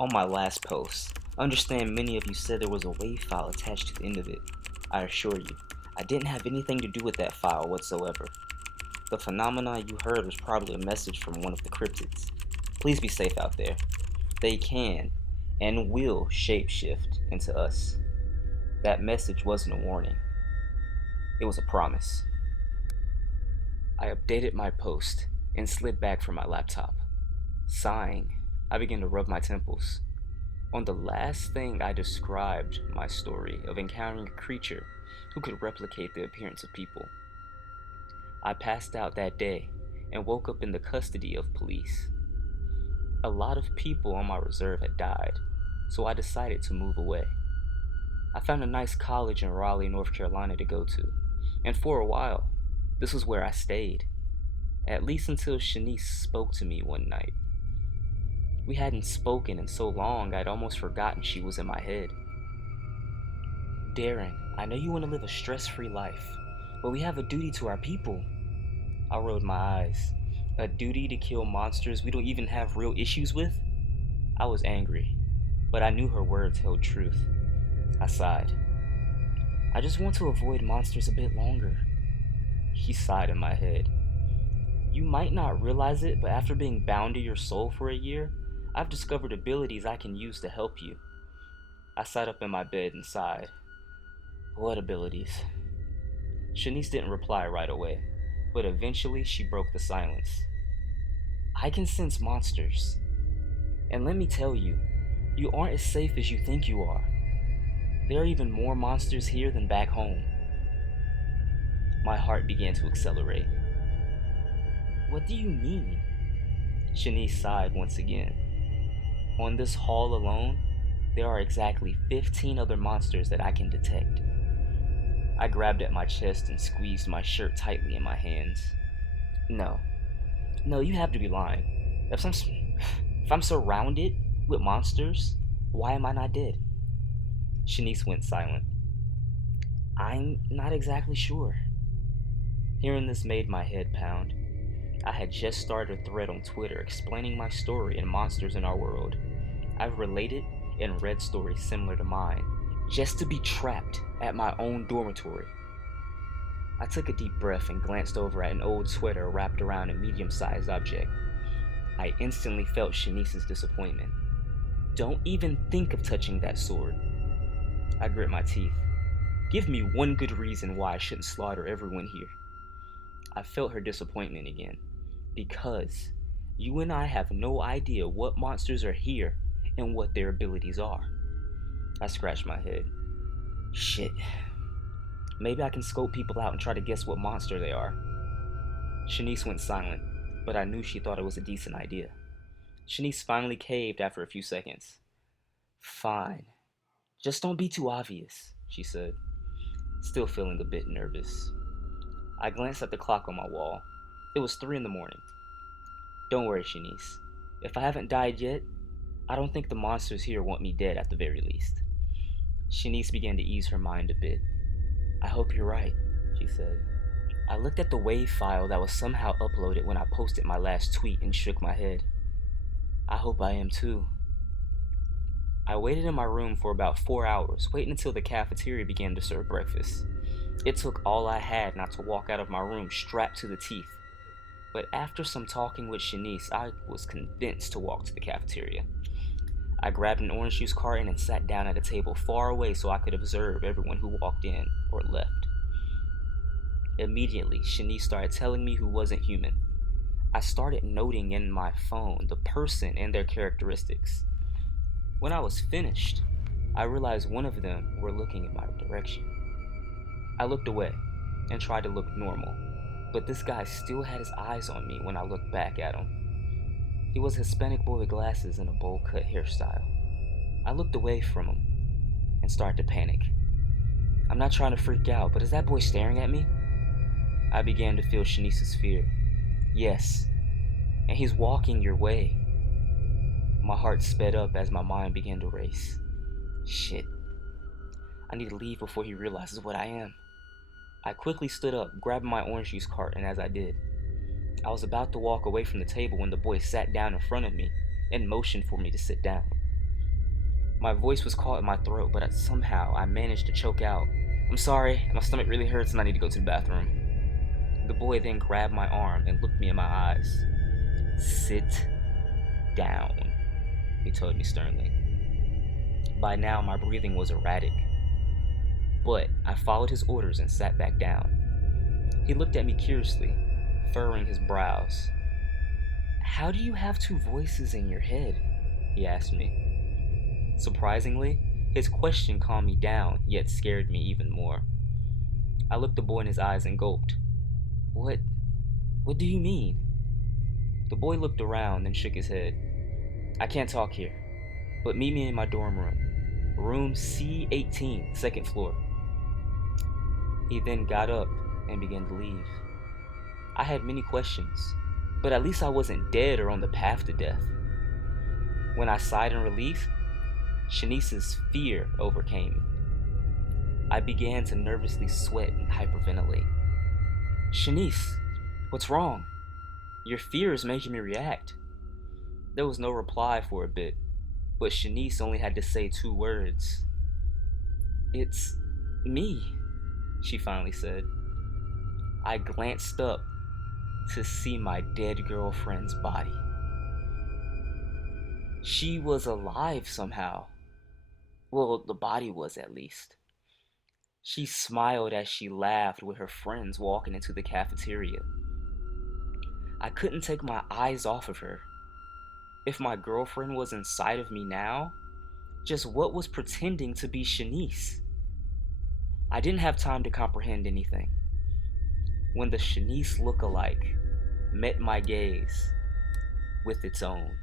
On my last post, I understand many of you said there was a WAV file attached to the end of it. I assure you, I didn't have anything to do with that file whatsoever. The phenomena you heard was probably a message from one of the cryptids. Please be safe out there. They can and will shapeshift into us. That message wasn't a warning, it was a promise. I updated my post and slid back from my laptop. Sighing, I began to rub my temples. On the last thing I described my story of encountering a creature who could replicate the appearance of people. I passed out that day and woke up in the custody of police. A lot of people on my reserve had died, so I decided to move away. I found a nice college in Raleigh, North Carolina to go to, and for a while, this was where I stayed, at least until Shanice spoke to me one night. We hadn't spoken in so long I'd almost forgotten she was in my head. Darren, I know you want to live a stress-free life, but we have a duty to our people. I rolled my eyes. A duty to kill monsters we don't even have real issues with? I was angry, but I knew her words held truth. I sighed. I just want to avoid monsters a bit longer. He sighed in my head. You might not realize it, but after being bound to your soul for a year, I've discovered abilities I can use to help you. I sat up in my bed and sighed. What abilities? Shanice didn't reply right away, but eventually she broke the silence. I can sense monsters. And let me tell you, you aren't as safe as you think you are. There are even more monsters here than back home. My heart began to accelerate. What do you mean? Shanice sighed once again. On this hall alone, there are exactly 15 other monsters that I can detect. I grabbed at my chest and squeezed my shirt tightly in my hands. No, you have to be lying. If I'm surrounded with monsters, why am I not dead? Shanice went silent. I'm not exactly sure. Hearing this made my head pound. I had just started a thread on Twitter explaining my story and monsters in our world. I've related and read stories similar to mine, just to be trapped at my own dormitory. I took a deep breath and glanced over at an old sweater wrapped around a medium-sized object. I instantly felt Shanice's disappointment. Don't even think of touching that sword. I grit my teeth. Give me one good reason why I shouldn't slaughter everyone here. I felt her disappointment again. Because you and I have no idea what monsters are here and what their abilities are. I scratched my head. Shit. Maybe I can scope people out and try to guess what monster they are. Shanice went silent, but I knew she thought it was a decent idea. Shanice finally caved after a few seconds. Fine. Just don't be too obvious, she said, still feeling a bit nervous. I glanced at the clock on my wall. It was 3 in the morning. Don't worry, Shanice. If I haven't died yet, I don't think the monsters here want me dead at the very least. Shanice began to ease her mind a bit. I hope you're right, she said. I looked at the WAV file that was somehow uploaded when I posted my last tweet and shook my head. I hope I am too. I waited in my room for about 4 hours, waiting until the cafeteria began to serve breakfast. It took all I had not to walk out of my room strapped to the teeth. But after some talking with Shanice, I was convinced to walk to the cafeteria. I grabbed an orange juice carton and sat down at a table far away so I could observe everyone who walked in or left. Immediately, Shanice started telling me who wasn't human. I started noting in my phone the person and their characteristics. When I was finished, I realized one of them were looking in my direction. I looked away and tried to look normal, but this guy still had his eyes on me when I looked back at him. He was a Hispanic boy with glasses and a bowl-cut hairstyle. I looked away from him and started to panic. I'm not trying to freak out, but is that boy staring at me? I began to feel Shanice's fear. Yes, and he's walking your way. My heart sped up as my mind began to race. Shit. I need to leave before he realizes what I am. I quickly stood up, grabbing my orange juice carton as I did. I was about to walk away from the table when the boy sat down in front of me and motioned for me to sit down. My voice was caught in my throat, but somehow I managed to choke out, "I'm sorry, my stomach really hurts and I need to go to the bathroom." The boy then grabbed my arm and looked me in my eyes. "Sit down," he told me sternly. By now, my breathing was erratic, but I followed his orders and sat back down. He looked at me curiously, furrowing his brows. "How do you have two voices in your head?" he asked me. Surprisingly, his question calmed me down, yet scared me even more. I looked the boy in his eyes and gulped. What do you mean?" The boy looked around and shook his head. "I can't talk here, but meet me in my dorm room. Room C18, second floor." He then got up and began to leave. I had many questions, but at least I wasn't dead or on the path to death. When I sighed in relief, Shanice's fear overcame me. I began to nervously sweat and hyperventilate. "Shanice, what's wrong? Your fear is making me react." There was no reply for a bit, but Shanice only had to say two words. "It's me," she finally said. I glanced up to see my dead girlfriend's body. She was alive somehow. Well, the body was at least. She smiled as she laughed with her friends walking into the cafeteria. I couldn't take my eyes off of her. If my girlfriend was inside of me now, just what was pretending to be Shanice? I didn't have time to comprehend anything. When the Shanice look-alike met my gaze with its own.